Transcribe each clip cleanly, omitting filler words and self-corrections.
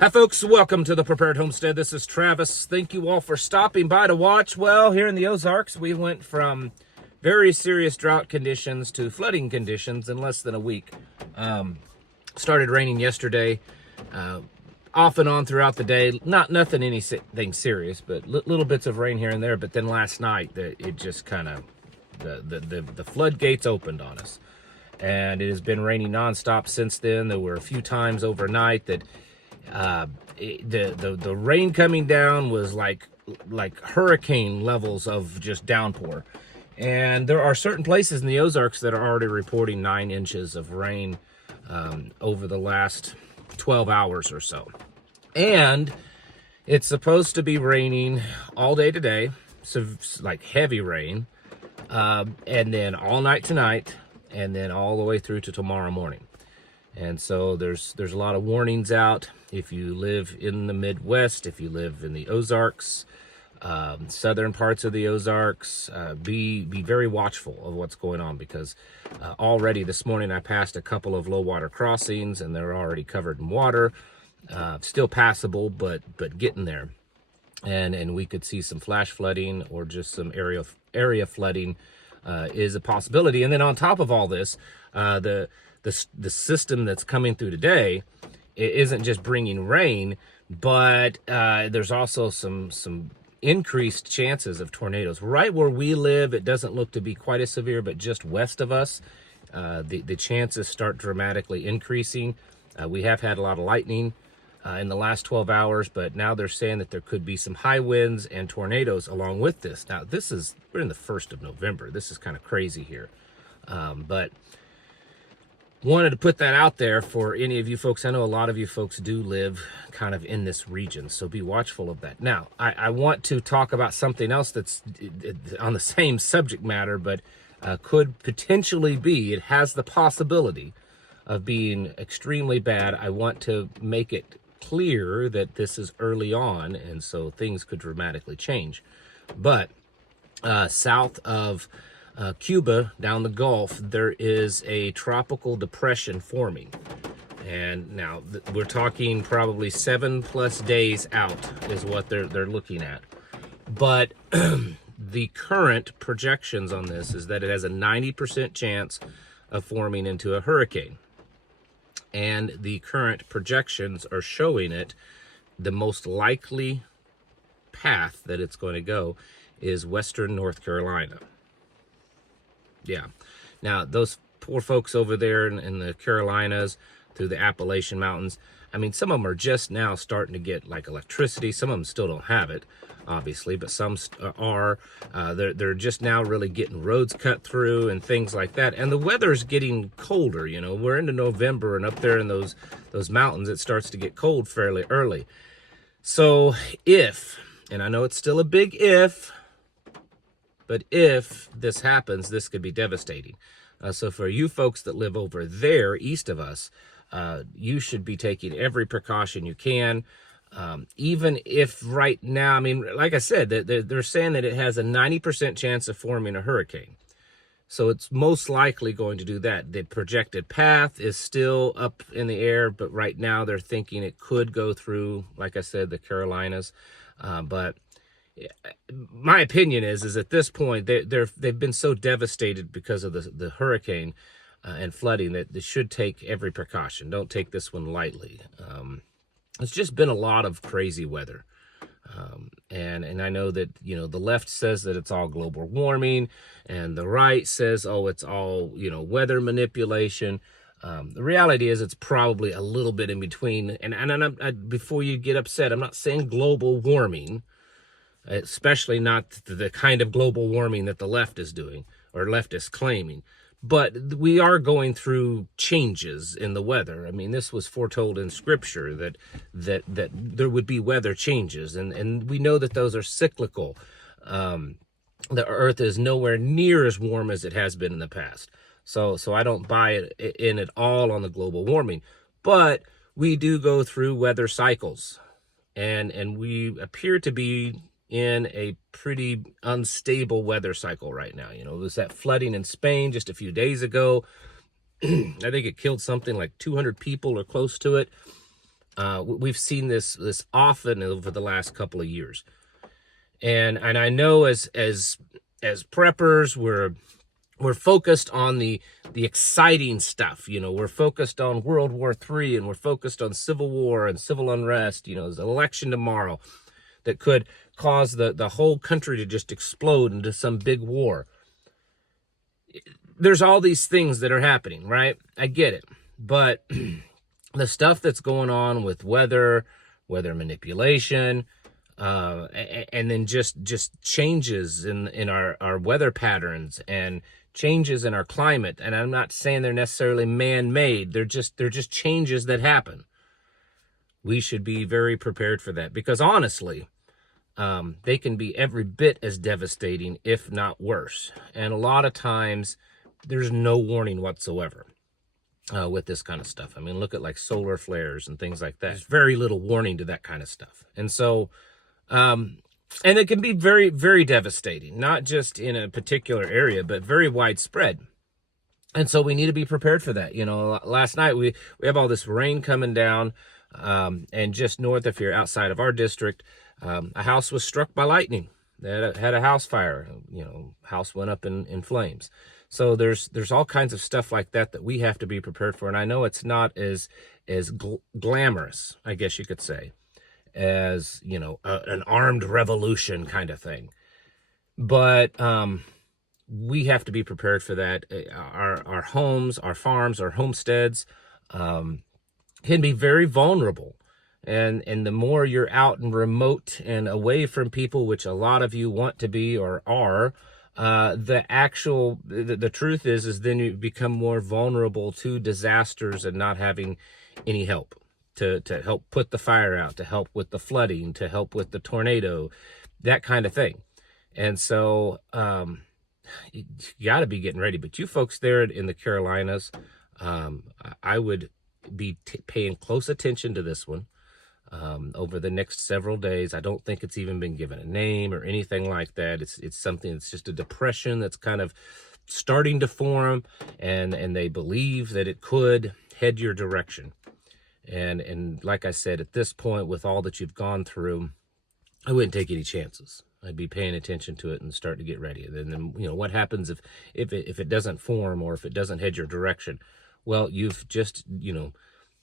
Hi folks, welcome to the Prepared Homestead. This is Travis. Thank you all for stopping by to watch. Well, here in the Ozarks, we went from very serious drought conditions to flooding conditions in less than a week. Started raining yesterday, off and on throughout the day. Nothing anything serious, but little bits of rain here and there. But then last night, it just kind of, the floodgates opened on us. And it has been raining nonstop since then. There were a few times overnight that the rain coming down was like hurricane levels of just downpour. And there are certain places in the Ozarks that are already reporting 9 inches of rain over the last 12 hours or so. And it's supposed to be raining all day today, so like heavy rain, and then all night tonight, and then all the way through to tomorrow morning. And so there's a lot of warnings out. If you live in the Midwest, if you live in the Ozarks, southern parts of the Ozarks, be very watchful of what's going on, because already this morning I passed a couple of low water crossings and they're already covered in water. Still passable, but getting there. And we could see some flash flooding or just some area flooding is a possibility. And then on top of all this, the system that's coming through today, it isn't just bringing rain, but there's also some increased chances of tornadoes. Right where we live, it doesn't look to be quite as severe, but just west of us, the chances start dramatically increasing. We have had a lot of lightning in the last 12 hours, but now they're saying that there could be some high winds and tornadoes along with this. Now, we're in the 1st of November. This is kind of crazy here. But wanted to put that out there for any of you folks. I know a lot of you folks do live kind of in this region, so be watchful of that. Now, I want to talk about something else that's on the same subject matter, but could potentially be, it has the possibility of being extremely bad. I want to make it clear that this is early on, and so things could dramatically change. But south of Cuba, down the Gulf, there is a tropical depression forming. And now we're talking probably 7+ days out is what they're looking at. But the current projections on this is that it has a 90% chance of forming into a hurricane. And the current projections are showing it, the most likely path that it's going to go is western North Carolina. Yeah. Now, those poor folks over there in the Carolinas, through the Appalachian Mountains, I mean, some of them are just now starting to get like electricity. Some of them still don't have it, obviously, but some are. They're just now really getting roads cut through and things like that. And the weather's getting colder. You know, we're into November, and up there in those mountains, it starts to get cold fairly early. So if, and I know it's still a big if, but if this happens, this could be devastating. So for you folks that live over there east of us, you should be taking every precaution you can. Even if right now, I mean, like I said, they're saying that it has a 90% chance of forming a hurricane. So it's most likely going to do that. The projected path is still up in the air, but right now they're thinking it could go through, like I said, the Carolinas. But my opinion is at this point they've been so devastated because of the hurricane and flooding that they should take every precaution. Don't take this one lightly. It's just been a lot of crazy weather, and I know that, you know, the left says that it's all global warming, and the right says, oh, it's all, you know, weather manipulation. The reality is it's probably a little bit in between. And before you get upset, I'm not saying global warming, especially not the kind of global warming that the left is doing or left is claiming. But we are going through changes in the weather. I mean, this was foretold in scripture that there would be weather changes, and we know that those are cyclical. The earth is nowhere near as warm as it has been in the past. So I don't buy it in at all on the global warming. But we do go through weather cycles, and we appear to be in a pretty unstable weather cycle right now. You know, it was that flooding in Spain just a few days ago. I think it killed something like 200 people or close to it. We've seen this often over the last couple of years, and I know as preppers, we're focused on the exciting stuff. You know, we're focused on World War III, and we're focused on Civil War and civil unrest. You know, there's an election tomorrow that could cause the whole country to just explode into some big war. There's all these things that are happening, right? I get it. But the stuff that's going on with weather manipulation, and then just changes in our weather patterns and changes in our climate. And I'm not saying they're necessarily man-made. They're just changes that happen. We should be very prepared for that, because honestly, they can be every bit as devastating, if not worse. And a lot of times there's no warning whatsoever with this kind of stuff. I mean, look at like solar flares and things like that. There's very little warning to that kind of stuff. And so, and it can be very, very devastating, not just in a particular area, but very widespread. And so we need to be prepared for that. You know, last night we have all this rain coming down, and just north of here, outside of our district, a house was struck by lightning. They had a house fire. You know, house went up in flames. So there's all kinds of stuff like that we have to be prepared for. And I know it's not as glamorous, I guess you could say, as, you know, an armed revolution kind of thing. But we have to be prepared for that. Our homes, our farms, our homesteads can be very vulnerable. And the more you're out and remote and away from people, which a lot of you want to be or are, the truth is then you become more vulnerable to disasters and not having any help to help put the fire out, to help with the flooding, to help with the tornado, that kind of thing. And so you got to be getting ready. But you folks there in the Carolinas, I would be paying close attention to this one. Over the next several days. I don't think it's even been given a name or anything like that. It's something that's just a depression that's kind of starting to form, and they believe that it could head your direction. And like I said, at this point, with all that you've gone through, I wouldn't take any chances. I'd be paying attention to it and start to get ready. And then, you know, what happens if it doesn't form, or if it doesn't head your direction? Well, you've just, you know,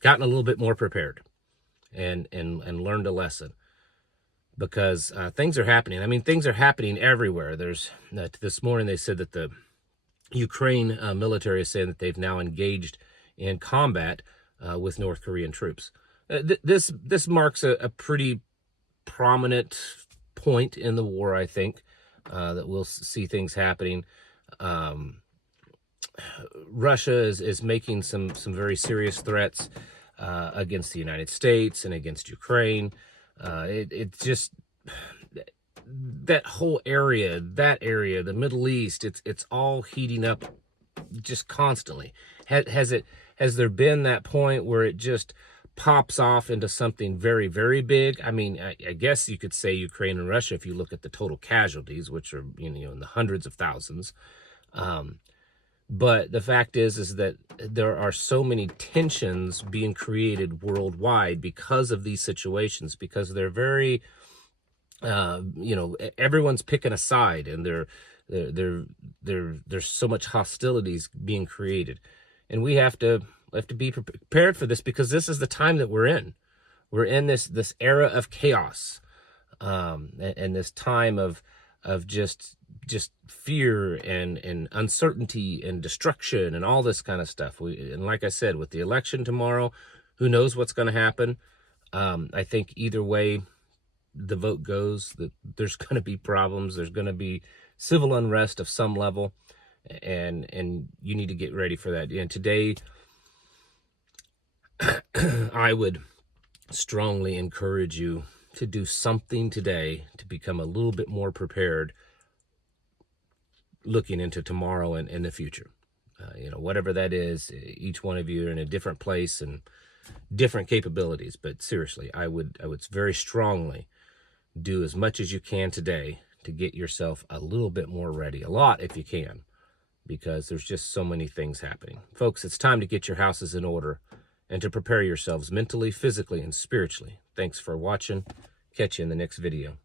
gotten a little bit more prepared and learned a lesson, because things are happening. I mean, things are happening everywhere. There's this morning they said that the Ukraine military is saying that they've now engaged in combat with North Korean troops. This marks a pretty prominent point in the war, I think, that we'll see things happening. Russia is making some very serious threats against the United States and against Ukraine. It's just that whole area, the Middle East, it's all heating up just constantly. Has there been that point where it just pops off into something very, very big? I mean, I guess you could say Ukraine and Russia, if you look at the total casualties, which are, you know, in the hundreds of thousands. But the fact is that there are so many tensions being created worldwide because of these situations, because they're very, you know, everyone's picking a side, and there's so much hostilities being created, and we have to be prepared for this, because this is the time that we're in. We're in this era of chaos, and this time of just fear and uncertainty and destruction and all this kind of stuff. And like I said, with the election tomorrow, who knows what's going to happen? I think either way the vote goes, that there's going to be problems. There's going to be civil unrest of some level, and you need to get ready for that. And today, I would strongly encourage you to do something today to become a little bit more prepared, looking into tomorrow and in the future. You know, whatever that is, each one of you are in a different place and different capabilities. But seriously, I would very strongly do as much as you can today to get yourself a little bit more ready. A lot if you can, because there's just so many things happening. Folks, it's time to get your houses in order and to prepare yourselves mentally, physically, and spiritually. Thanks for watching. Catch you in the next video.